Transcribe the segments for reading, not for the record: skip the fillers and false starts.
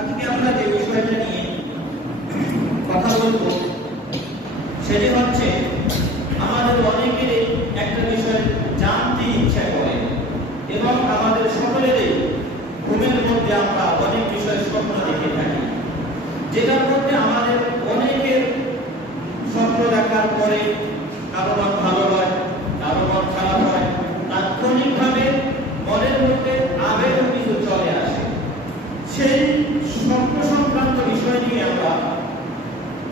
আজকে আমরা যে বিষয়টা নিয়ে কথা বলবো সেটি হচ্ছে আমাদের অনেকেরই একটা বিষয় জানতে ইচ্ছা করে এবং আমাদের সকলেরই ঘুমের মধ্যে আমরা অনেক বিষয় স্বপ্ন দেখে থাকি, যেটার মধ্যে আমাদের অনেকের স্বপ্ন দেখার পরে কারো মন ভালো হয়, কারো মন খারাপ হয়, তাৎক্ষণিকভাবে মনের মধ্যে আবেগ কিছু চলে আসে। সেই স্বপ্ন সংক্রান্ত বিষয় নিয়ে আমরা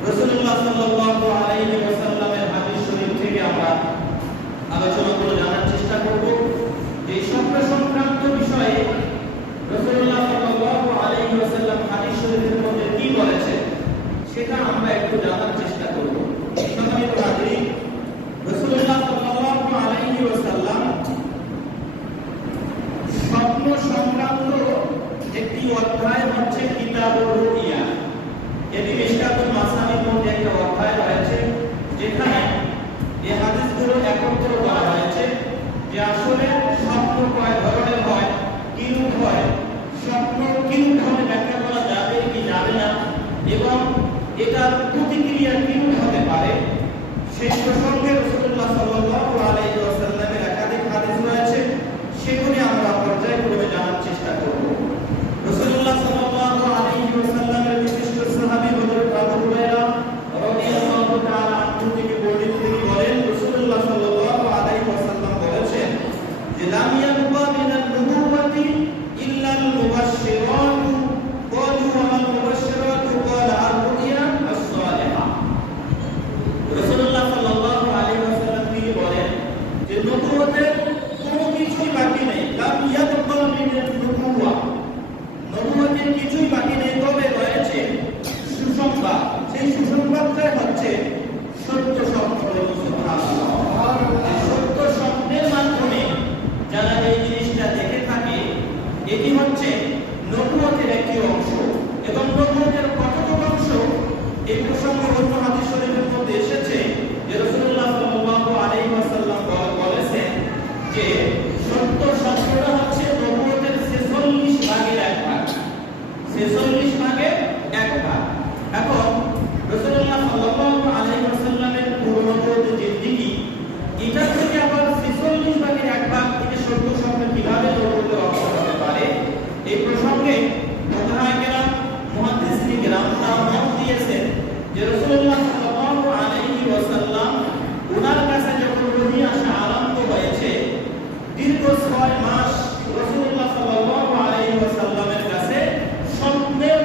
রাসূলুল্লাহ সাল্লাল্লাহু আলাইহি ওয়াসাল্লামের হাদিস শরীফ থেকে আমরা আলোচনা করে জানার চেষ্টা করব যে স্বপ্ন সংক্রান্ত বিষয়ে রাসূলুল্লাহ সাল্লাল্লাহু আলাইহি ওয়াসাল্লাম হাদিস শরীফের মধ্যে কি বলেছেন সেটা আমরা একটু জানার চেষ্টা করব। সম্মানিত হাজিরিন, রাসূলুল্লাহ সাল্লাল্লাহু আলাইহি ওয়াসাল্লাম স্বপ্ন সংক্রান্ত একটি অধ্যায় হচ্ছে কিতাবুর রুইয়া। এটি মিশকাতুল মাসানির মধ্যে একটা অধ্যায় রয়েছে যেখানে এই হাদিসগুলো একত্র করা হয়েছে যে আসলে স্বপ্ন কয় ধরনের হয়, কিরূপ হয়, স্বপ্ন কিরূপ ভাবে ব্যাখ্যা করা যাবে কি যাবে না এবং এটার প্রতিক্রিয়া কিরূপ হতে পারে। সেই প্রসঙ্গে রাসূলুল্লাহ সাল্লাল্লাহু আলাইহি ওয়াসাল্লামের একাধিক হাদিস রয়েছে, সেগুলি আমরা পর্যায়ক্রমে জানার চেষ্টা করব। রাসূলুল্লাহ সাল্লাল্লাহু আলাইহি ওয়াসাল্লামের বিশিষ্ট সাহাবী হযরত আবু হুরায়রা রাদিয়াল্লাহু তাআলা আনহু থেকে বর্ণিত তিনি বলেন, রাসূলুল্লাহ সাল্লাল্লাহু আলাইহি ওয়াসাল্লাম বলেছেন যে লাম ইয়াবকা মিনান নুবুওয়াতি ইল্লা আল মুবাশশিরাতু ক্বালু ওয়া আল মুবাশশিরাতু ক্বালা আর-রুইয়া আস-সালিহা। রাসূলুল্লাহ সাল্লাল্লাহু আলাইহি ওয়াসাল্লাম তিনি বলেন যে নবুয়তের কোনো কিছুই বাকি নেই। লাম ইয়াবকা মিনান নুবুওয়া, নবুয়তের কিছুই বাকি নেই, তবে রয়েছে সুসংবাদ। সেই সুসংবাদটাই হচ্ছে সত্য স্বপ্ন। সত্য স্বপ্নের মাধ্যমে যারা এই জিনিসটা দেখে থাকে এটি হচ্ছে নবুয়তের একটি অংশ এবং নবুয়তের কতটুকু অংশ এই প্রসঙ্গে অন্য হাদিস শরীফের মধ্যে এসেছে যে রাসূলুল্লাহ সাল্লাল্লাহু আলাইহি ওয়াসাল্লাম বলেছেন যে সত্য স্বপ্নটা হচ্ছে নবুয়তের 46 ভাগের এক ভাগ। 46 ভাগের এক ভাগ। এখন রাসূলুল্লাহ সাল্লাল্লাহু আলাইহি ওয়াসাল্লামের পুরো নবুয়তের জিন্দেগি এটা থেকে আবার 46 ভাগের এক ভাগ থেকে সত্য স্বপ্ন কিভাবে নবুয়তের অংশ হতে পারে এই প্রসঙ্গে মুহাদ্দিসিন কেরাম মুহাদ্দিসিন কেরাম তারা মত দিয়েছেন যে রাসূলুল্লাহ সাল্লাল্লাহু আলাইহি ওয়াসাল্লাম ওনার কাছে যখন ওহী আসা আরম্ভ হয়েছে দীর্ঘ 6 মাস রাসূলুল্লাহ সাল্লাল্লাহু আলাইহি ওয়াসাল্লামের কাছে স্বপ্নের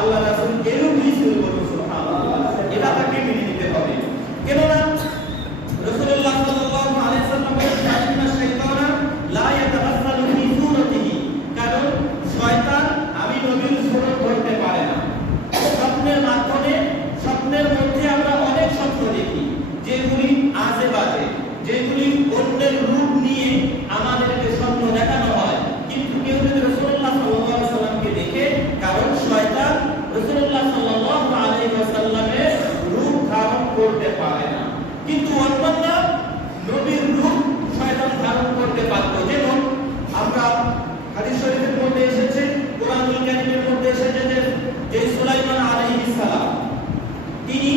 আল্লাহ রাসূল এরূপই ছিল বলুন সুবহানাল্লাহ। এটা তাকে মেনে নিতে হবে। কেননা রাসূলুল্লাহ সাল্লাল্লাহু আলাইহি ওয়াসাল্লাম বলেছেন ইন্না শাইতানা লা ইয়াতামাসসালু ফি সূরাতিহি, কারণ শয়তান আমি নবীর সুরত ধরতে পারে না। স্বপ্নের মাধ্যমে, স্বপ্নের মধ্যে আমরা অনেক স্বপ্ন দেখি যেগুলি আজে বাজে, যেগুলি অন্যের রূপ নিয়ে আমাদেরকে স্বপ্ন দেখানো হয়। কিন্তু কেউ যদি রাসূলুল্লাহ সাল্লাল্লাহু আলাইহি ওয়াসাল্লামকে দেখে, কারণ শয়তান রাসূলুল্লাহ সাল্লাল্লাহু আলাইহি ওয়াসাল্লামের রূপ ধারণ করতে পারে না, কিন্তু অন্যান্য নবীর রূপ শয়তান ধারণ করতে পারত। যেমন আমরা হাদিস শরীফের মধ্যে এসেছে, কোরআনুল কারীমের মধ্যে এসেছে যে সুলাইমান আলাইহিস সালাম তিনি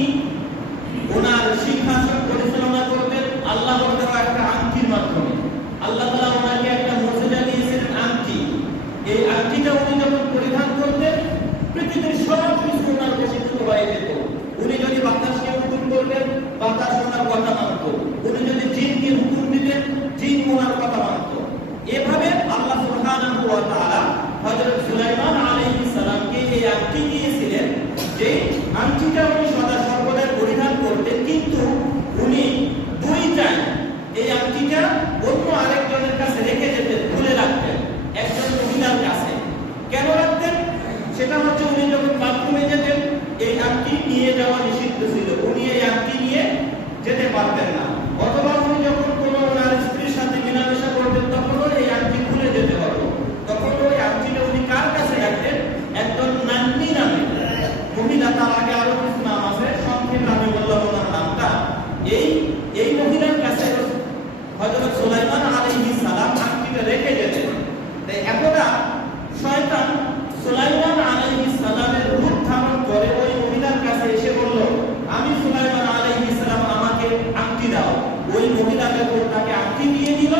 ওনার সিংহাসন পরিচালনা করতেন আল্লাহর দেওয়া একটা আংটির মাধ্যমে। আল্লাহ তাআলা ওনাকে একটা মুজিজা দিয়েছিলেন, আংটি। এই আংটিটা উনি যখন পরিধান করতেন, পৃথিবীর সব কিছু ওনার বশীভূত হয়ে যেত। উনি যদি বাতাসকে হুকুম করতেন, বাতাস ওনার কথা মানত। উনি যদি জিনকে হুকুম দিতেন, জিন ওনার কথা মানত। এভাবে আল্লাহ সুবহানাহু ওয়া তাআলা হযরত সুলাইমান আলাইহিস সালামকে এই আংটি দিয়েছিলেন, যে আংটিটা উনি সদা সর্বদা পরিধান করতেন। কিন্তু উনি দুই টাইম এই আংটিটা অন্য আরেকজনের কাছে রেখে যেতেন, খুলে রাখতেন, একজন মহিলার কাছে। কেন রাখতেন? সেটা হচ্ছে উনি যখন বাথরুমে যেতেন এই আংটি নিয়ে যাওয়া নিষিদ্ধ ছিল, উনি এই আংটি নিয়ে যেতে পারতেন না। অথবা উনি যখন কোনো ওনার স্ত্রীর সাথে মেলামেশা করতেন, তখনও এই আংটি খুলে যেতে হতো। তখন ওই আংটিটা উনি কার কাছে রাখতেন? একজন নান্নি নামে মহিলা, তার আগে আরো কিছু নাম আছে, সংক্ষেপে আমি বললাম ওনার নামটা। এই মহিলার কাছে হযরত সুলাইমান আলাইহিস সালাম আংটিটা রেখে যেতেন। তাই একদা শয়তান সুলাইমান আলাইহিস সালামের রূপ ধারণ করে ওই মহিলার কাছে এসে বলল, আমি সুলাইমান আলাইহিস সালাম, আমাকে আংটি দাও। ওই মহিলা যখন তাকে আংটি দিয়ে দিল,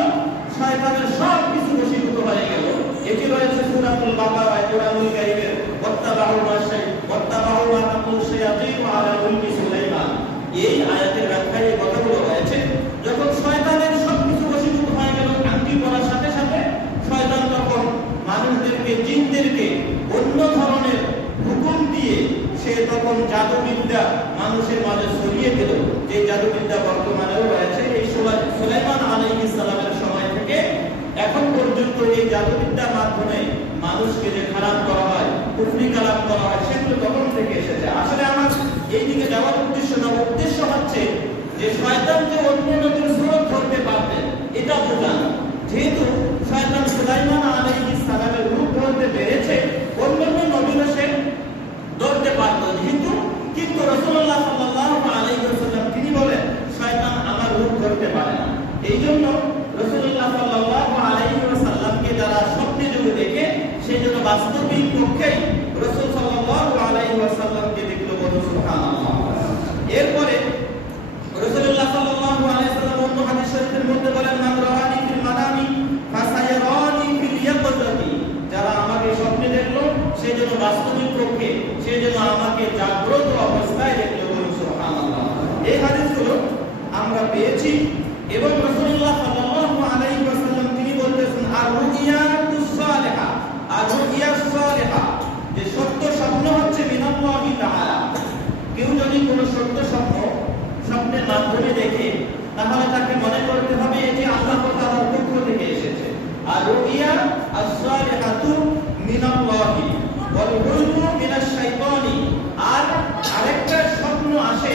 শয়তানের সব কিছু বশীভূত হয়ে গেল। এটি রয়েছে সূরাতুল বাকারায়, কোরআনুল কারীমের ওয়াত্তাবাউ মা তাতলু শায়াতিন আলা মুলকি সুলাইমান। এই আয়াতের ব্যাখ্যায় এই কথাগুলো রয়েছে। যখন শয়তানের সব কিছু বশীভূত হয়ে গেল আংটি পরার সাথে সাথে, শয়তান তখন মানুষদেরকে, জিনদেরকে অন্য ধরনের হুকুম দিয়ে সে তখন জাদুবিদ্যা মানুষের মাঝে ছড়িয়ে দিল, যে জাদুবিদ্যা বর্তমানেও রয়েছে। এই সুলাইমান আলাইহিস সালামের সময় থেকে এখন পর্যন্ত এই জাদুবিদ্যার মাধ্যমে মানুষকে যে খারাপ করা হয়, কুফরি কালাম করা হয়, সেগুলো তখন থেকে এসেছে। আসলে আমার এই দিকে যাওয়ার উদ্দেশ্য না, উদ্দেশ্য হচ্ছে যে শয়তান যে অন্য নবীর সুরত ধরতে পারতেন এটা বোঝানো। যেহেতু শয়তান সুলাইমান আলাইহিস সালামের রূপ ধরতে পেরেছে, অন্যান্য নবীরা সে ধরতে পারত যেহেতু, কিন্তু রাসূলুল্লাহ সাল্লাল্লাহু আলাইহি ওয়াসাল্লাম তিনি বলেন শয়তান আমার রূপ ধরতে পারে না। এই জন্য রাসূলুল্লাহ সাল্লাল্লাহু আলাইহি ওয়াসাল্লামকে যারা স্বপ্নে যুগে দেখে, সেই জন্য বাস্তবিক পক্ষেই রাসূল সাল্লাল্লাহু আলাইহি ওয়াসাল্লামকে দেখলো, বলুন সুবহানাল্লাহ। এরপরে রাসূলুল্লাহ সাল্লাল্লাহু আলাইহি ওয়াসাল্লাম অন্য হাদিস শরীফের মধ্যে বলেন, মান রাআনি ফিল মানামি ফাসায়ারানি ফিল ইয়াকযাতি, যারা আমাকে স্বপ্নে দেখলো সেই জন্য বাস্তবিক পক্ষে, সেই জন্য আমাকে জাগ্রত অবস্থায় দেখলো, বলুন সুবহানাল্লাহ। এই হাদিসগুলো আমরা পেয়েছি এবং রাসূলুল্লাহ সাল্লাল্লাহু আলাইহি ওয়াসাল্লাম তিনি বলতেছেন, আর রুইয়াতুস সালিহা, আর রুইয়াস সালিহা, যে সত্য স্বপ্ন হচ্ছে মিনাল্লাহি তাআলা। কেউ যদি কোনো সত্য স্বপ্ন স্বপ্নের মাধ্যমে দেখে, তাহলে তাকে মনে করতে হবে এটি আল্লাহ তাআলার পক্ষ থেকে এসেছে। আর রুইয়া as-সালিহাতু মিনাল্লাহি ওয়াল হুলমু মিনাশ শাইতানি, আর আরেকটা স্বপ্ন আসে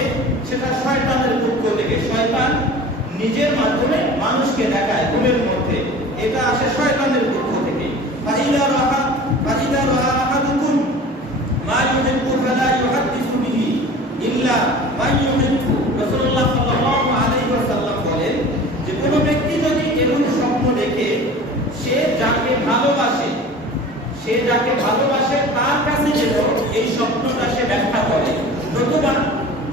সেটা শয়তানের পক্ষ থেকে। শয়তান নিজের মাধ্যমে মানুষকে দেখায় ঘুমের মধ্যে, এটা আসে শয়তানের পক্ষ থেকে। ফাইদা রাহা আহাদুকুম মা ইউহিব্বু ফালা ইউহাদ্দিসু বিহি ইল্লা মা ইউহিব্বু। রাসূলুল্লাহ সাল্লাল্লাহু আলাইহি ওয়াসাল্লাম বলেন যে কোন ব্যক্তি যদি এরকম স্বপ্ন দেখে, সে যাকে ভালোবাসে তার কাছে যেন এই স্বপ্নটা সে ব্যাখ্যা করে, নতুবা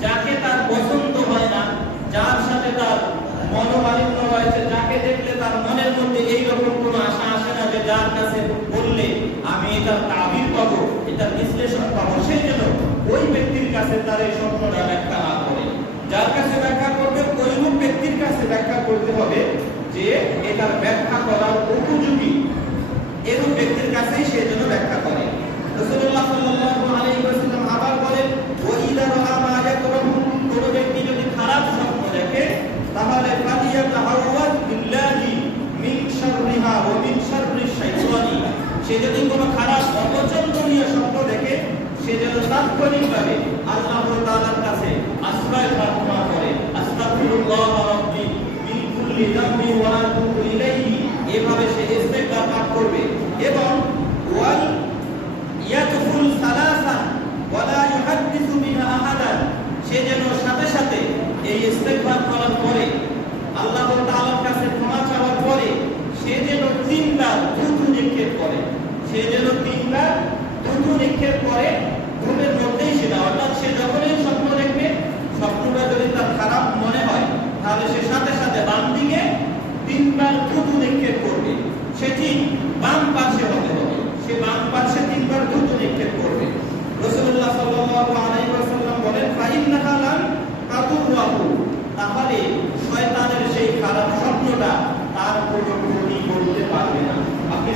যাকে তার পছন্দ হয় না, যার সাথে তার মনোমালিন্য রয়েছে, যাকে দেখলে তার মনের মধ্যে এইরকম কোনো আশা আসে না যে যার কাছে বললে আমি এটার তাবির পাবো, এটার বিশ্লেষণ পাবো, সেই জন্য ওই ব্যক্তির কাছে তার এই স্বপ্নটা ব্যাখ্যা না করে। যার কাছে ব্যাখ্যা করবে ওইরূপ ব্যক্তির কাছে ব্যাখ্যা করতে হবে যে এটার ব্যাখ্যা করার উপযোগী, এরূপ ব্যক্তির কাছেই সে যেন ব্যাখ্যা করে। রাসূলুল্লাহ সাল্লাল্লাহু আলাইহি তাৎক্ষণিকভাবে আল্লাহ তাআলার কাছে আশ্রয় প্রার্থনা করে, আস্তাগফিরুল্লাহ রাব্বি মিন কুল্লি যামবি ওয়া আতুবু ইলাইহি, এভাবে সে ইস্তেগফার পাঠ করবে। এবং ওয়াল ইয়াদখুল সালাসান ওয়া লা ইউহাদ্দিসু বিহা আহাদান, সে যেন সাথে সাথে এই ইস্তেগফার করার পরে আল্লাহ তাআলার কাছে ক্ষমা চাওয়ার পরে সে যেন তিনবার থুথু নিক্ষেপ করে, সে যেন তিনবার থুথু নিক্ষেপ করে ঘুমের মধ্যেই, সেটা অর্থাৎ সে যখনই স্বপ্ন দেখবে, স্বপ্নটা যদি তার খারাপ মনে হয় তাহলে সে সাথে সাথে বাম দিকে তিনবার থুথু নিক্ষেপ করবে। সেটি বাম পাশে হতে হবে, সে বাম পাশে তিনবার থুথু নিক্ষেপ করবে। রাসূলুল্লাহ সাল্লাল্লাহু আলাইহি ওয়াসাল্লাম বলেন, ফাইন্নাহা লান তাদুররাহু, তাহলে শয়তানের সেই খারাপ স্বপ্নটা তার কোনো ক্ষতি করতে পারবে না। আপনি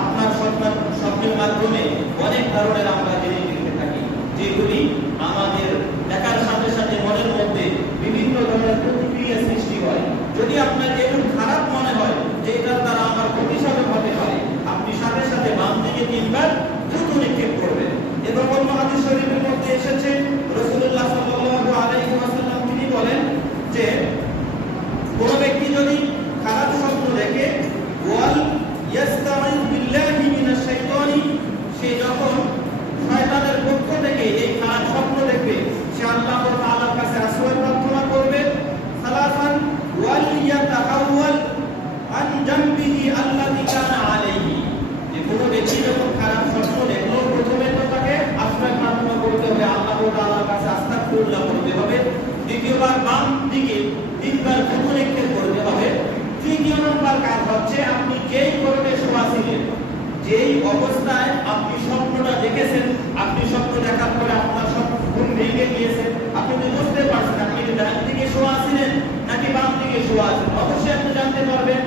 আপনার স্বপ্নের মাধ্যমে অনেক ধরনের আমরা জিনিস দেখতে থাকি, যেগুলি আমাদের দেখার সাথে সাথে মনের মধ্যে বিভিন্ন ধরনের প্রতিক্রিয়া সৃষ্টি হয়। যদি আপনার এরকম খারাপ মনে হয় যে এটার দ্বারা আমার ক্ষতি সাধন হতে পারে, আপনি সাথে সাথে বাম দিকে তিনবার থুথু নিক্ষেপ করবেন। এবং অন্য হাদিস শরীফের মধ্যে এসেছে, রাসূলুল্লাহ সাল্লাল্লাহু আলাইহি ওয়াসাল্লাম তিনি বলেন যে কোন ব্যক্তি যদি খারাপ স্বপ্ন দেখে, ওয়াল ইয়াস্তাঈয বিল্লাহি মিনাশ শাইতানি, সে যখন শয়তানের পক্ষ থেকে এই খারাপ স্বপ্ন দেখবে সে আল্লাহ তাআলার কাছে আশ্রয় প্রার্থনা করবে। সালাসান ওয়াল ইয়াতাহাওয়াল আন জামবিহি আল্লাযী কানা আলাইহি, যে কোন ব্যক্তি যখন খারাপ স্বপ্ন দেখলো প্রথমে তো তাকে আশ্রয় প্রার্থনা করতে হবে, আল্লাহ তাআলার কাছে আস্তাগফিরুল্লাহ করতে হবে। দ্বিতীয়বার বাম দিকে তিনবার থুথু নিক্ষেপ করতে হবে। তৃতীয় নম্বর কাজ হচ্ছে আপনি যেই করতে শোয়া ছিলেন, যেই অবস্থায় আপনি স্বপ্নটা দেখেছেন, আপনি স্বপ্ন দেখার পরে আপনার সব ঘুম ভেঙে গিয়েছে, আপনি বুঝতে পারছেন আপনি ডান দিকে শোয়া ছিলেন নাকি বাম দিকে শোয়া আছেন, অবশ্যই আপনি জানতে পারবেন।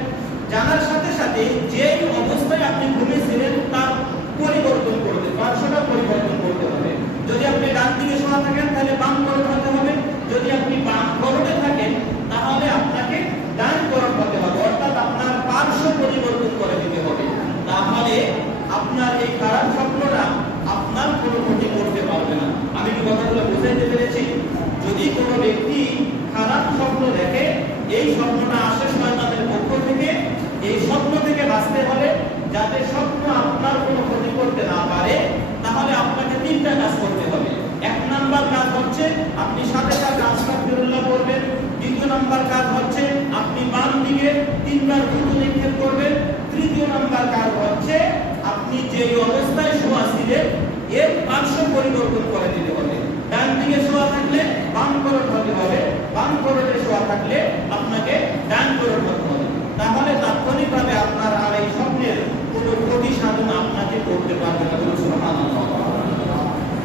জানার সাথে সাথে যেই অবস্থায় আপনি ঘুমিয়েছিলেন তার পরিবর্তন করতে, পার্শ্বটা পরিবর্তন করতে হবে। যদি আপনি ডান দিকে শোয়া থাকেন তাহলে বাম করণ হতে হবে, যদি আপনি বাম করণে থাকেন তাহলে আপনাকে ডান করণ হতে হবে, অর্থাৎ আপনার পার্শ্ব পরিবর্তন করে দিতে হবে। তাহলে আপনার এই খারাপ স্বপ্নটা আপনার কোনো ক্ষতি করতে পারবে না। আমি কি কথাগুলো বুঝাইতে পেরেছি? যদি কোনো ব্যক্তি খারাপ স্বপ্ন দেখে, এই স্বপ্নটা আসে শয়তানের পক্ষ থেকে, এই স্বপ্ন থেকে বাঁচতে হলে যাতে স্বপ্ন আপনার কোনো ক্ষতি করতে না পারে, তাহলে আপনাকে তিনটা কাজ করতে হবে। এক নাম্বার কাজ হচ্ছে আপনি সাথে সাথে আস্তাগফিরুল্লাহ করবেন। দ্বিতীয় নাম্বার কাজ হচ্ছে আপনি বাম দিকে তিনবার থুথু নিক্ষেপ করবেন। তৃতীয় নাম্বার কাজ হচ্ছে আপনি যে অবস্থায় শোয়া ছিলেন এর পার্শ্ব পরিবর্তন করে দিতে হবে। ডান দিকে শোয়া থাকলে বাম করণ হতে হবে, বাম করণে শোয়া থাকলে আপনাকে ডান করণ হতে হবে। তাহলে তাৎক্ষণিকভাবে আপনার আর এই স্বপ্নের কোনো ক্ষতি সাধন আপনাকে করতে পারবে না। সুবহানাল্লাহ।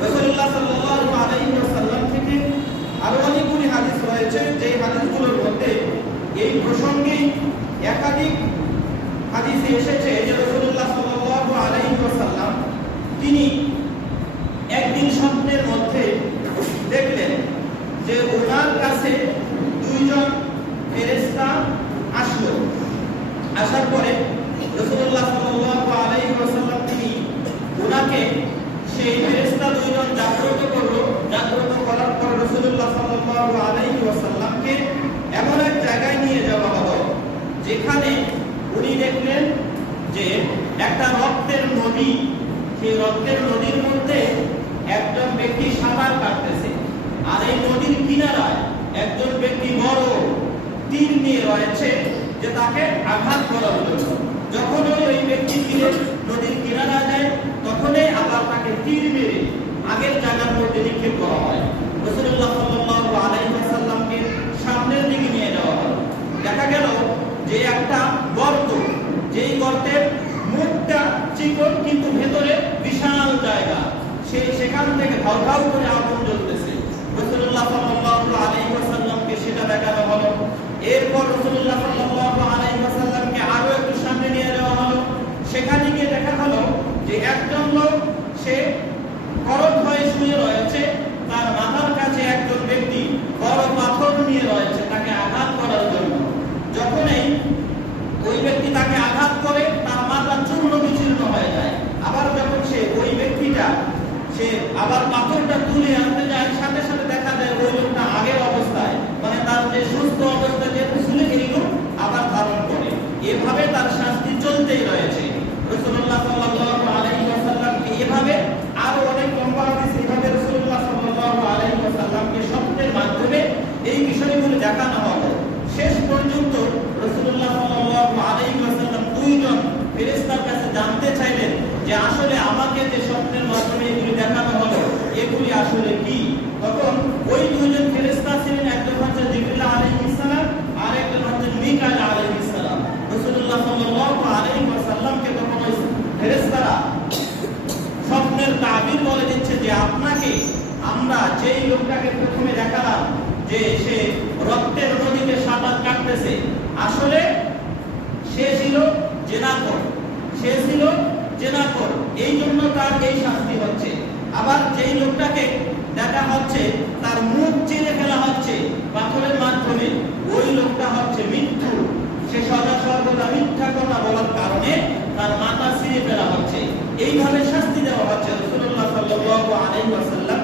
রাসূলুল্লাহ সাল্লাল্লাহু আলাইহি ওয়াসাল্লাম থেকে আরো অনেকগুলি হাদিস রয়েছে, যে হাদিসগুলোর মধ্যে এই প্রসঙ্গে একাধিক হাদিসে এসেছে যে রাসূলুল্লাহ সাল্লাল্লাহু আলাইহি ওয়াসাল্লাম তিনি একদিন স্বপ্নের মধ্যে দেখলেন যে ওনার কাছে দুইজন ফেরেশতা আসলো। আসার পরে রাসূলুল্লাহ সাল্লাল্লাহু আলাইহি ওয়াসাল্লাম তিনি ওনাকে সেই ফেরেশতা দুইজন জাগ্রত করলো। জাগ্রত করার পর রাসূলুল্লাহ সাল্লাল্লাহু আলাইহি ওয়াসাল্লামকে এমন এক জায়গায় নিয়ে যাওয়া হলো যেখানে উনি দেখলেন যে একটা রক্তের নদী, সেই রক্তের নদীর মধ্যে একজন ব্যক্তি সাঁতার কাটতেছে, আর এই নদীর কিনারায় একজন ব্যক্তি বড় তীর নিয়ে রয়েছে যে তাকে আঘাত করার জন্য। যখন ওই ব্যক্তি নদীর কিনারা যায় তখনই আবার তাকে তীর মেরে আগের জায়গার মধ্যে নিক্ষেপ করা হয়। রাসূলুল্লাহ সাল্লাল্লাহু আলাইহি ওয়াসাল্লামকে সামনের দিকে নিয়ে যাওয়া হলো। দেখা গেল যে একটা গর্ত, যেই গর্তের মুখটা চিকন কিন্তু ভেতরে বিশাল জায়গা, সেখান থেকে ধাউ ধাউ করে আগুন জ্বলতেছে। রাসূলুল্লাহ সাল্লাল্লাহু আলাইহি ওয়াসাল্লামকে সেটা দেখানো হলো। এরপর রাসূলুল্লাহ সাল্লাল্লাহু আলাইহি ওয়াসাল্লামকে আরো একটু সামনে নিয়ে যাওয়া হলো। সেখানে গিয়ে দেখা হলো যে একজন লোক সে করত হয়ে শুয়ে রয়েছে, তার মাথার কাছে একজন ব্যক্তি বড় পাথর নিয়ে রয়েছে তাকে আঘাত করার জন্য। যখনই ওই ব্যক্তি তাকে আঘাত করে তার মাথা চূর্ণ বিচূর্ণ হয়ে যায়। আবার যখন সে ওই ব্যক্তিটা সে আবার পাথরটা তুলে আনতে যায়, সাথে সাথে দেখা যায় ওই লোকটা আগের অবস্থায়, মানে তার যে সুস্থ অবস্থায় যে শুনে এই লোক আবার ধারণ করে। এভাবে তার শাস্তি চলতেই রয়েছে। রাসূলুল্লাহ সাল্লাল্লাহু আলাইহি ওয়াসাল্লামকে এভাবে আরো অনেক লম্বা হাদিস এভাবে রাসূলুল্লাহ সাল্লাল্লাহু আলাইহি ওয়াসাল্লামকে স্বপ্নের মাধ্যমে এই বিষয়গুলো দেখানো হলো। শেষ পর্যন্ত রাসূলুল্লাহ সাল্লাল্লাহু আলাইহি ওয়াসাল্লাম দুইজন ফেরেশতার কাছে জানতে চাইলেন যে আসলে আমাকে যে স্বপ্নের মাধ্যমে এগুলি দেখানো হলো এগুলি আসলে কি। তখন ওই দুইজন ফেরেশতা ছিলেন, একজন হচ্ছে জিবরিল আলাইহিস সালাম আর একজন হচ্ছে মিকাইল আলাইহিস সালাম। রাসূলুল্লাহ সাল্লাল্লাহু আলাইহি ওয়াসাল্লামকে তখন ওই ফেরেশতারা স্বপ্নের তাবির বলে দিচ্ছে যে আপনাকে আমরা যেই লোকটাকে প্রথমে দেখালাম যে সে রক্তের নদীতে সাঁতার কাটতেছে, আসলে সে ছিল জেনাখোর, সে ছিল জেনাখোর, এই জন্য তার এই শাস্তি হচ্ছে। আবার যেই লোকটাকে দেখা হচ্ছে তার মুখ চিরে ফেলা হচ্ছে পাথরের মাধ্যমে, ওই লোকটা হচ্ছে মৃত্যু, সে সদা সর্বদা মিথ্যা কথা বলার কারণে তার মাথা ছিঁড়ে ফেলা হচ্ছে। এইভাবে শাস্তি দেওয়া হচ্ছে। রাসূলুল্লাহ সাল্লাল্লাহু আলাইহি ওয়াসাল্লাম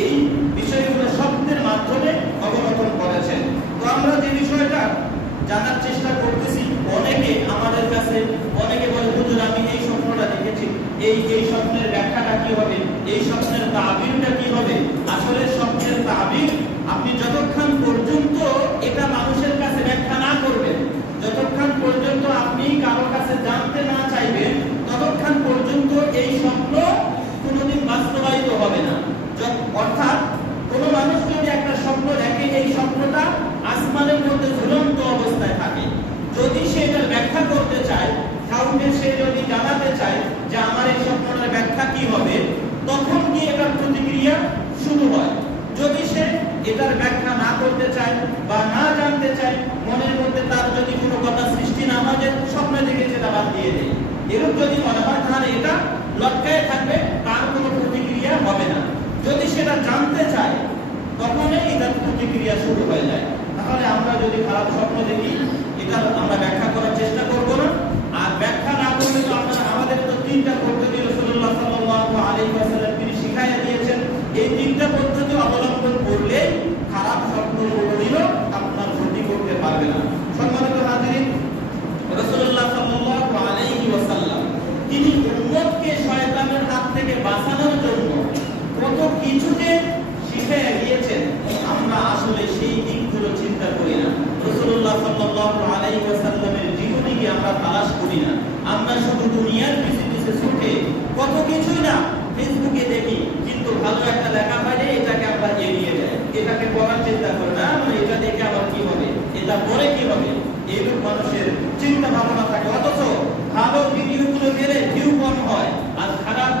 এই বিষয়গুলো স্বপ্নের মাধ্যমে অবলোকন করেছেন। তো আমরা যে বিষয়টা জানার চেষ্টা করতেছি, অনেকে আমাদের কাছে অনেকে বলে হুজুর আমি এই স্বপ্নটা দেখেছি, এই স্বপ্নের ব্যাখ্যাটা কি হবে, এই স্বপ্নের তাবিরটা কি হবে। আসলে স্বপ্নের তাবির আপনি যতক্ষণ পর্যন্ত এটা মানুষের কাছে ব্যাখ্যা না করবেন, যতক্ষণ পর্যন্ত আপনি কারো কাছে জানতে না চাইবেন, ততক্ষণ পর্যন্ত এই স্বপ্ন কোনোদিন বাস্তবায়িত হবে না। অর্থাৎ কোনো মানুষ যদি একটা স্বপ্ন দেখে, এই স্বপ্নটা আসমানের মধ্যে ঝুলন্ত অবস্থায় থাকে, যদি সে এটার ব্যাখ্যা করতে চায়, কাউকে সে যদি জানাতে চায় যে আমার এই স্বপ্নটার ব্যাখ্যা কি হবে, তখন কি এটার প্রতিক্রিয়া শুরু হয়। যদি সে এটার ব্যাখ্যা না করতে চায় বা না জানতে চায়, মনের মধ্যে তার যদি কোনো কথা সৃষ্টি না হয় যে স্বপ্নে দেখে সেটা বাদ দিয়ে দেয়, এরূপ যদি মনে হয় তাহলে এটা লটকায় থাকবে, তার কোনো প্রতিক্রিয়া হবে না। যদি সেটা জানতে চায় তখনই এটার প্রতিক্রিয়া শুরু হয়ে যায়। তাহলে আমরা যদি খারাপ স্বপ্ন দেখি, এটা আমরা ব্যাখ্যা করার চেষ্টা করব না। আর ব্যাখ্যা না করলে তো আমাদের তো তিনটা পদ্ধতি রাসূলুল্লাহ সাল্লাল্লাহু আলাইহি ওয়াসাল্লাম তিনি শিখাইয়া দিয়েছেন। এই তিনটা পদ্ধতি অবলম্বন করলে খারাপ স্বপ্ন কোনোদিনও আপনার ক্ষতি করতে পারবে না। সম্মানিত হাজিরিন, রাসূলুল্লাহ সাল্লাল্লাহু আলাইহি ওয়াসাল্লাম তিনি উম্মতকে শয়তানের হাত থেকে বাঁচানোর জন্য কত কিছু যে শিখিয়ে দিয়েছেন, আমরা আসলে সেই দিকগুলো চিন্তা করি না। রাসূলুল্লাহ সাল্লাল্লাহু আলাইহি ওয়াসাল্লামের জীবনীকে আমরা তালাশ করি না। আমরা শুধু দুনিয়ার পিছে পিছে ছুটে কত কিছুই না ফেসবুকে দেখি, কিন্তু ভালো একটা লেখা পাইলে এটাকে আমরা এড়িয়ে যাই, এটাকে পড়ার চিন্তা করি না, মানে এটা দেখে আবার কি হবে, এটা পরে কি হবে, এইরূপ মানুষের চিন্তা ভাবনা থাকে। অথচ ভালো ভিডিওগুলো গেলে ভিউ কম হয়, আর খারাপ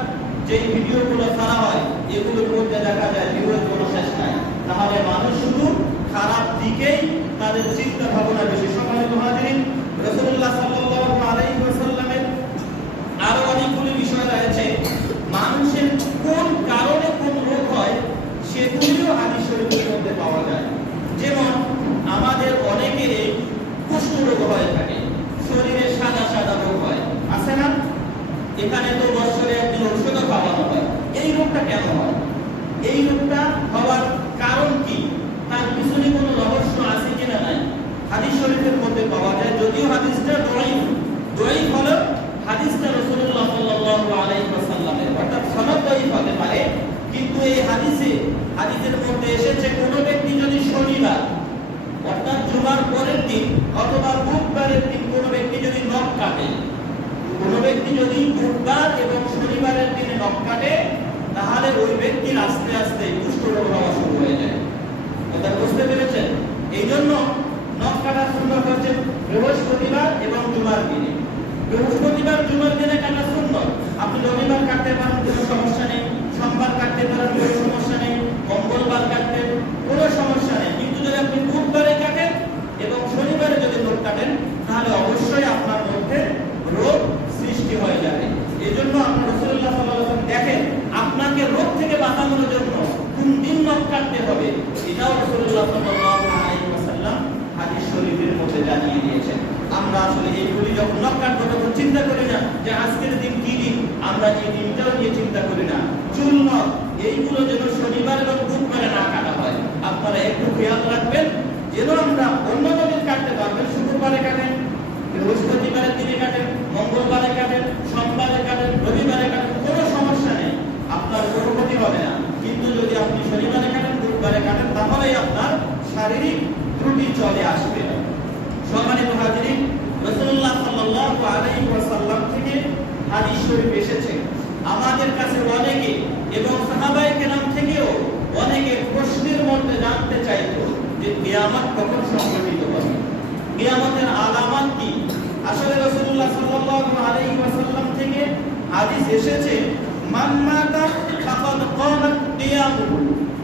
যেই ভিডিওগুলো ছাড়া হয় এগুলোর মধ্যে দেখা যায় ভিউয়ের কোনো শেষ নাই। তাহলে মানুষ শুধু খারাপ দিকেই তাদের চিন্তা ভাবনা বেশি। সম্মানিত হাজিরিন, রাসূলুল্লাহ সাল্লাল্লাহু আলাইহি ওয়াসাল্লামের আরো অনেকগুলো বিষয় রয়েছে। মানুষের কোন কারণে কোন রোগ হয় সেগুলিও হাদিস শরীফের মধ্যে পাওয়া যায়। যেমন আমাদের অনেকের কুষ্ঠ রোগ হয়ে থাকে, শরীরে সাদা সাদা রোগ হয়, আছে না? এখানে তো বছরে একদিন ঔষধও খাওয়ানো হয়। এই রোগটা কেন হয়? এই রোগটা হওয়ার কারণ কি? তার পিছনে কোনো রহস্য আছে কিনা নাই হাদিস শরীফের মধ্যে পাওয়া যায়। যদিও হাদিসটা দয়ীফ হলো হাদিসটা রাসূলুল্লাহ সাল্লাল্লাহু আলাইহি ওয়াসাল্লামের, অর্থাৎ সনদ দয়ীফ হতে পারে, কিন্তু এই হাদিসের মধ্যে এসেছে কোনো ব্যক্তি যদি শনিবার অর্থাৎ জুমার পরের দিন অথবা বুধবারের দিন কোনো ব্যক্তি যদি নখ কাটে, কোনো ব্যক্তি যদি বুধবার এবং শনিবারের দিনে নখ কাটে, তাহলে ওই ব্যক্তির আস্তে আস্তে কুষ্ঠরোগ হওয়া শুরু হয়ে যায়। এটা বুঝতে পেরেছেন? এই জন্য নখ কাটার সুন্নাত হচ্ছে বৃহস্পতিবার এবং জুমার দিনে। বৃহস্পতিবার জুমার দিনে কাটা সুন্নাত। আপনি রবিবার কাটতে পারেন, কোনো সমস্যা নেই, সোমবার কাটতে পারেন, কোনো সমস্যা নেই, মঙ্গলবার কাটতে কোনো সমস্যা নেই। কিন্তু যদি আপনি বুধবারে কাটেন এবং শনিবারে যদি নখ কাটেন, তাহলে অবশ্যই আপনার মধ্যে রোগ সৃষ্টি হয়ে যাবে। এই জন্য আমরা রাসূলুল্লাহ সাল্লাল্লাহু আলাইহি ওয়াসাল্লাম দেখেন আপনাকে রোগ থেকে বাঁচানোর জন্য কোন দিন নখ কাটতে হবে, এটাও রাসূলুল্লাহ সাল্লাল্লাহু আলাইহি ওয়াসাল্লাম হাদিস শরীফের মধ্যে জানিয়ে দিয়েছেন। আমরা আসলে এইগুলি যখন নখ কাটবো তখন চিন্তা করি না যে আজকের দিন কি দিন, আমরা এই দিনটাও নিয়ে চিন্তা করি না। চুল নখ এই যেন শনিবার এবং বুধবারে না কাটা হয়। আপনারা একটু খেয়াল রাখবেন যেন আমরা অন্য দিন কাটতে পারবেন, শুক্রবারে কাটেন, বৃহস্পতিবারের দিনে কাটেন, মঙ্গলবারে কাটেন, সোমবারে কাটেন, রবিবারে কাটেন, কোনো সমস্যা নেই, আপনার কোনো ক্ষতি হবে না। কিন্তু যদি আপনি শনিবারে কাটেন, বুধবারে কাটেন, তাহলেই আপনার শারীরিক ত্রুটি চলে আসবে। সম্মানিত হাজিরিন, রাসূলুল্লাহ সাল্লাল্লাহু আলাইহি ওয়াসাল্লাম থেকে হাদিস শরীফ এসেছে, আমাদের কাছে অনেকে এবং সাহাবায়ে কেরাম থেকেও অনেকে প্রশ্নের মধ্যে জানতে চাইতো যে কিয়ামত কখন সংঘটিত হবে, কিয়ামতের আলামত কি। আসলে রাসূলুল্লাহ সাল্লাল্লাহু আলাইহি ওয়াসাল্লাম থেকে হাদিস এসেছে, মান মাতা ফাকাদ কামাত কিয়ামুহু,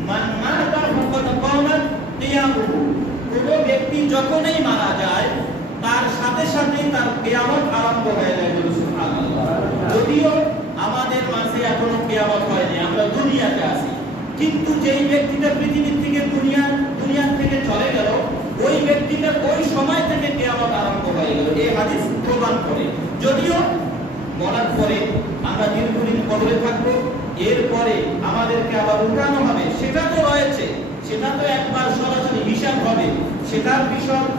মান মাতা ফাকাদ কামাত কিয়ামুহু। কোন ব্যক্তি যখনই মারা যায় তার সাথে সাথেই তার কিয়ামত আরম্ভ হয়ে যায়। সুবহানাল্লাহ। যদিও আমাদের মাঝে এখনো কিয়ামত হয়নি, আমরা দুনিয়াতে আছি, কিন্তু যেই ব্যক্তিটা পৃথিবী থেকে দুনিয়া থেকে চলে গেল, ওই ব্যক্তিটার ওই সময় থেকে কিয়ামত আরম্ভ হয়ে গেল, এই হাদিস প্রমাণ করে। যদিও মরার পরে আমরা দীর্ঘদিন কবরে থাকবো, এরপরে আমাদেরকে আবার উঠানো হবে, সেটা তো রয়েছে, সেটা তো একবার সরাসরি হিসাব হবে, সেটার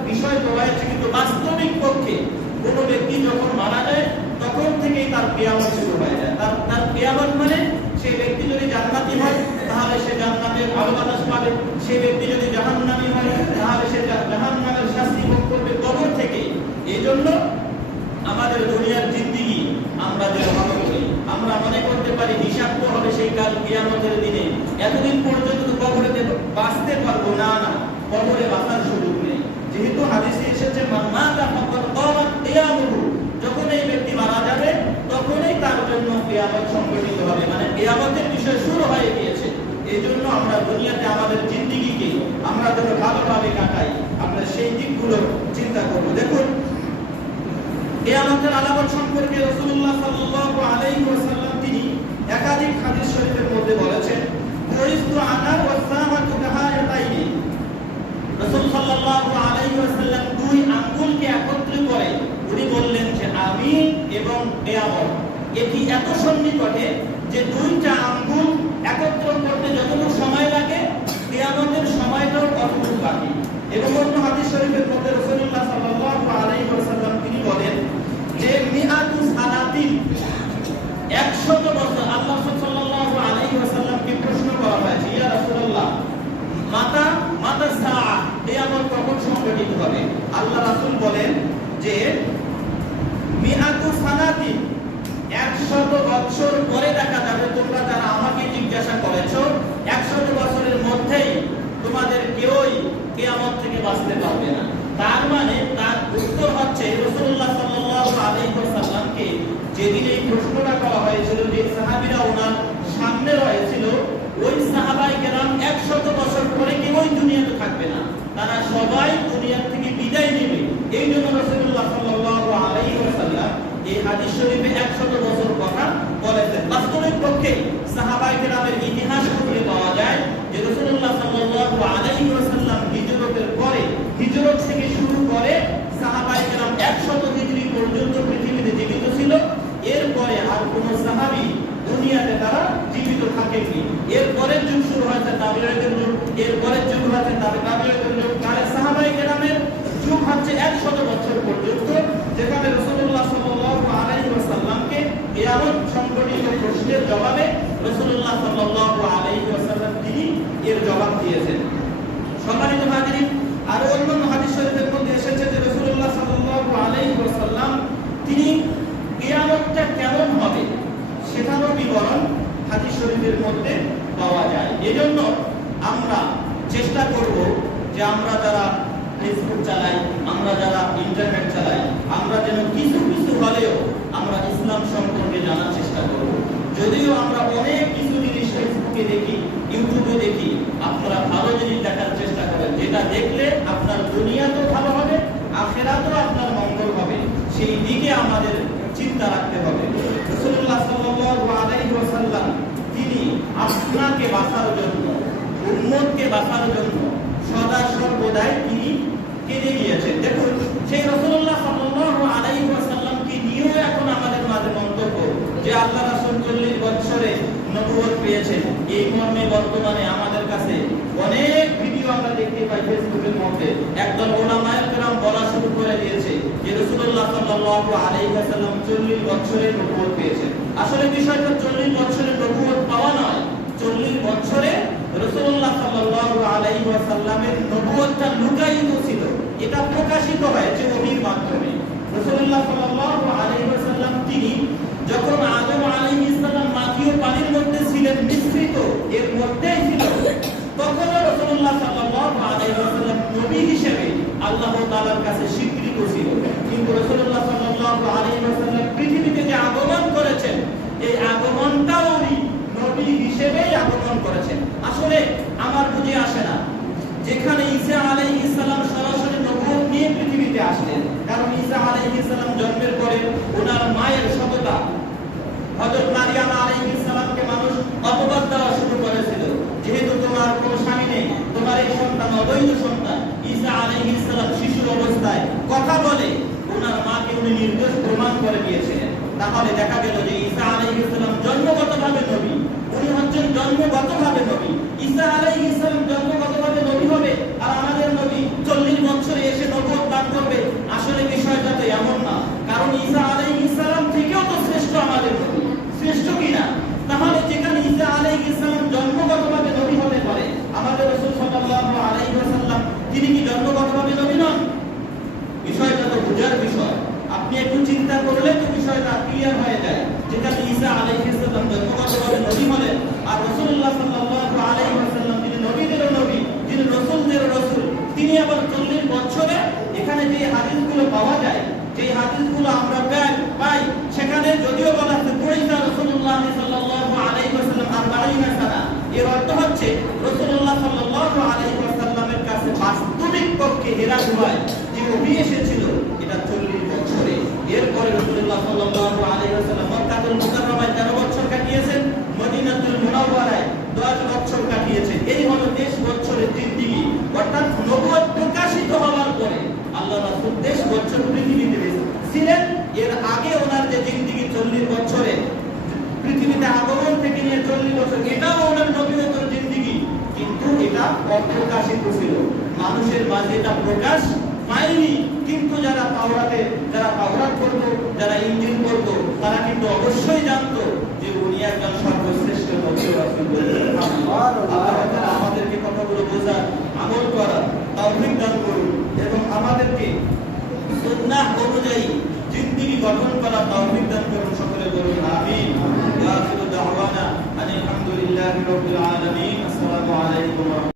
বিষয় তো রয়েছে। কিন্তু বাস্তবিক পক্ষে কোনো ব্যক্তি যখন মারা যায় তখন থেকেই তার কিয়ামত শুরু হয়ে যায়। তার কিয়ামত মানে সেই ব্যক্তি যদি জান্নাতি হয় তাহলে সে জান্নাতের আলো বাতাস পাবে, সেই ব্যক্তি যদি জাহান্নামী হয় তাহলে সে জাহান্নামের শাস্তি ভোগ করবে কবর থেকে। এই জন্য আমাদের দুনিয়ার জিন্দেগি আমরা যে ভালো করি, আমরা মনে করতে পারি হিসাব তো হবে সেই কাল কিয়ামতের দিনে, এতদিন পর্যন্ত তো কবরে বাঁচতে পারবো না, না, কবরে বাঁচার সুযোগ নেই। যেহেতু হাদিসে এসেছে মান মাতা ফাকাদ কামাত কিয়ামুহু, যখন এই ব্যক্তি মারা যাবে তখনই তার জন্য কিয়ামত সংঘটিত হবে, মানে কিয়ামতের বিষয় শুরু হয়ে গিয়েছে। এই জন্য আমরা দুনিয়াতে আমাদের জিন্দেগিকে আমরা যেন ভালোভাবে কাটাই, আমরা সেই দিকগুলো চিন্তা করব। দেখুন, কিয়ামতের আলামত সম্পর্কে রাসূলুল্লাহ সাল্লাল্লাহু আলাইহি ওয়াসাল্লাম তিনি একাধিক হাদিস শরীফের মধ্যে বলেছেন, বুইস্তু আনা ওয়াস সামাতু কাহায়াতাইনি। রাসূল সাল্লাল্লাহু আলাইহি ওয়াসাল্লাম দুই আঙ্গুলকে একত্রিত করে উনি বললেন যে আমি এবং কিয়ামত এটি এত সন্নিকটে যে দুইটা আঙ্গুল একত্র করতে যতটুকু সময় লাগে কিয়ামতের সময়টাও ততটুকু বাকি। এবং অন্য হাদিস শরীফের মধ্যে রাসূলুল্লাহ সাল্লাল্লাহু আলাইহি ওয়াসাল্লাম তিনি বলেন যে মিআতু সানাতিন, 100 বছর। আল্লাহ সাল্লাল্লাহু আলাইহি ওয়াসাল্লামকে প্রশ্ন করা হয়েছে, ইয়া রাসূলুল্লাহ মাতা সাআ, কিয়ামত কখন সংঘটিত হবে? আল্লাহ রাসূল বলেন যে মিআতু সানাতিন, 100 বছর পরে দেখা যাবে। তোমরা যারা আমাকে জিজ্ঞাসা করেছো 100 বছরের মধ্যেই তোমাদের কেউই কিয়ামত থেকে বাঁচতে পারবে না। তার মানে তার উত্তর হচ্ছে রাসূলুল্লাহ সাল্লাল্লাহু আলাইহি ওয়াসাল্লামকে যেদিন এই প্রশ্নটা করা হয়েছিল, যে সাহাবীরা ওনার সামনে রয়েছিল, ওই সাহাবায়ে কেরাম 100 বছর পরে কেউই দুনিয়াতে থাকবে না, তারা সবাই দুনিয়া থেকে বিদায় নেবে। এই জন্য রাসূলুল্লাহ সাল্লাল্লাহু আলাইহি ওয়াসাল্লাম এই হাদিস শরীফে 100 বছর কথা বলেছেন। বাস্তবিক পক্ষে সাহাবায়ে কেরামের ইতিহাস খুঁজে পাওয়া যায় যে রাসূলুল্লাহ সাল্লাল্লাহু আলাইহি ওয়াসাল্লাম হিজরতের পরে, হিজরত থেকে শুরু করে সাহাবায়ে কেরাম 100 হিজরি পর্যন্ত পৃথিবীতে জীবিত ছিল। এরপরে আর কোন সাহাবী দুনিয়াতে তারা জীবিত থাকেননি। এরপরের যুগ শুরু হয়েছে তাবিঈদের যুগ, এরপরের যুগ হয়েছে তাবিঈদের যুগ। তাহলে সাহাবায়ে কেরামের যুগ হচ্ছে 100 বছর পর্যন্ত, যেখানে রাসূলুল্লাহ সাল্লাল্লাহু আলাইহি ওয়াসাল্লামকে কিয়ামত সংঘটিত প্রশ্নের জবাবে রাসূলুল্লাহ সাল্লাল্লাহু আলাইহি ওয়াসাল্লাম তিনি এর জবাব দিয়েছেন। সম্মানিত হাজিরিন, আর অন্যান্য হাদিস শরীফের মধ্যে এসেছে যে রাসূলুল্লাহ সাল্লাল্লাহু আলাইহি ওয়াসাল্লাম তিনি কিয়ামতটা কেমন হবে সেটারও বিবরণ হাদিস শরীফের মধ্যে পাওয়া যায়। এজন্য আমরা চেষ্টা করব যে আমরা যারা ফেসবুক চালাই, আমরা যারা ইন্টারনেট চালাই, আমরা যেন কিছু কিছু হলেও আমরা ইসলাম সম্পর্কে জানার চেষ্টা করব। যদিও আমরা অনেক কিছু জিনিস ফেসবুকে দেখি, ইউটিউবে দেখি, আপনারা ভালো জিনিস দেখার চেষ্টা করেন, যেটা দেখলে আপনার দুনিয়াতেও ভালো হবে, আখিরাতেও আপনার মঙ্গল হবে, সেই দিকে আমাদের চিন্তা রাখতে হবে। রাসূলুল্লাহ সাল্লাল্লাহু আলাইহি ওয়াসাল্লাম তিনি আপনাকে বাঁচার জন্য, উম্মতকে বাঁচার জন্য সদা সর্বদাই তিনি কেঁদে গিয়েছেন। দেখুন, সেই রাসূলুল্লাহ সাল্লাল্লাহু আলাইহি ওয়াসাল্লামকে নিয়েও এখন আমাদের মাঝে মন্তব্য যে আল্লাহ রাসূল 40 বছরে নবুয়ত পেয়েছেন। এই মর্মে বর্তমানে আমাদের কাছে অনেক ভিডিও আমরা দেখতে পাই ফেসবুকের মধ্যে। একদল উলামায়ে কেরাম বলা শুরু করে দিয়েছে যে রাসূলুল্লাহ সাল্লাল্লাহু আলাইহি ওয়াসাল্লাম 40 বছরের নবুয়ত পেয়েছেন। আসলে বিষয়টা 40 বছরের নবুয়ত পাওয়া নয়, 40 বছরে রাসূলুল্লাহ সাল্লাল্লাহু আলাইহি ওয়াসাল্লামের নবুয়তটা লুকায়িত ছিল, এটা প্রকাশিত হয়েছে ওহীর মাধ্যমে। রাসূলুল্লাহ সাল্লাল্লাহু আলাইহি ওয়াসাল্লাম তিনি যখন আদম আলাইহিস সালাম মাটি ও পানির মধ্যে ছিলেন মিশ্রিত, এর মধ্যেই ছিল, তখন রাসূলুল্লাহ সাল্লাল্লাহু আলাইহি ওয়াসাল্লাম নবী হিসেবে আল্লাহ তাআলার কাছে স্বীকৃত ছিল। কিন্তু রাসূলুল্লাহ সাল্লাল্লাহু আলাইহি ওয়াসাল্লাম পৃথিবীতে যে আগমন করেছেন, এই আগমনটাও উনি নবী হিসেবেই আগমন করেছেন। আসলে আমার বুঝে আসে না, যেখানে ঈসা আলাইহিস সালাম সরাসরি নবুয়ত নিয়ে পৃথিবীতে আসলেন, কারণ ঈসা আলাইহিস সালাম জন্মের পরে ওনার মায়ের সততা, হযরত মারিয়াম আলাইহিস সালামকে মানুষ অপবাদ দেওয়া শুরু করেছিল, যেহেতু তোমার কোনো স্বামী নেই, তোমার এই সন্তান অবৈধ সন্তান। ঈসা আলাইহিস সালাম শিশুর অবস্থায় কথা বলে ওনার মাকে উনি নির্দোষ প্রমাণ করে দিয়েছিলেন। তাহলে দেখা গেল যে ঈসা আলাইহিস সালাম জন্মগতভাবে নবী, উনি হচ্ছেন জন্মগতভাবে নবী। ঈসা আলাইহিস সালাম জন্মগতভাবে নবী হবে আর আমাদের নবী 40 বছরে এসে নবুয়ত লাভ করবে, আসলে বিষয়টা তো এমন না। কারণ ঈসা আলাইহিস সালাম থেকেও তো শ্রেষ্ঠ আমাদের নবী, শ্রেষ্ঠ কিনা? তাহলে যেখানে ঈসা আলাইহিস সালাম জন্মগতভাবে নবী হতে পারে, আমাদের রাসূল সাল্লাল্লাহু আলাইহি ওয়াসাল্লাম তিনি কি জন্মগতভাবে নবী নন? বিষয়টা তো বুঝার বিষয়। আপনি একটু চিন্তা করলে তো বিষয়টা ক্লিয়ার হয়ে যায়। যেখানে ঈসা আলাইহিস সালাম জন্মগতভাবে নবী হলেন আর রাসূলুল্লাহ সাল্লাল্লাহু আলাইহি ওয়াসাল্লাম তিনি নবীদেরও নবী, তিনি রাসূলদেরও রাসূল, তিনি আবার 40 বছরে এখানে যে হাদিসগুলো পাওয়া যায়, যে হাদিসগুলো আমরা পাই, সেখানে যদিও বলা আছে বুইসা রাসূলুল্লাহ সাল্লাল্লাহু আলাইহি ওয়াসাল্লাম 40 সানা, এর অর্থ হচ্ছে রাসূলুল্লাহ সাল্লাল্লাহু আলাইহি ওয়াসাল্লামের কাছে বাস্তবিক পক্ষে হেরা গুহায় যে ওহী এসেছিল এটা 40 বছরে। এরপরে রাসূলুল্লাহ সাল্লাল্লাহু আলাইহি ওয়াসাল্লাম মক্কাতুল মুকাররমায় 13 বছর কাটিয়েছেন, মদিনাতুল মুনাওয়ারায় 10 বছর কাটিয়েছেন। এই হলো 10 বছরের জিন্দেগি, অর্থাৎ নবুয়ত প্রকাশিত হওয়ার পরে আল্লাহ রাসূল 10 বছর পৃথিবীতে ছিলেন। এর আগে ওনার যে জিন্দেগি 40 বছরে পৃথিবীতে আগমন থেকে নিয়ে 40 বছর, এটাও ওনার নবুয়তের জিন্দেগি, কিন্তু এটা অপ্রকাশিত ছিল, মানুষের মাঝে এটা প্রকাশ পায়নি। কিন্তু যারা তাওরাত পড়তো, যারা ইনজিল পড়তো, তারা কিন্তু অবশ্যই জানতো যে উনি একজন সর্বশ্রেষ্ঠ নবী ও রাসূল। আল্লাহ তাআলা আমাদেরকে কথাগুলো বোঝার, আমল করার তৌফিক দান করুন এবং আমাদেরকে সুন্নাহ অনুযায়ী জিন্দেগি গঠন করার তৌফিক দান করুন। সকলে বলুন আমিন। ওয়া আখিরু দাওয়ানা আলহামদুলিল্লাহি রাব্বিল আলামিন। আসসালামু আলাইকুম।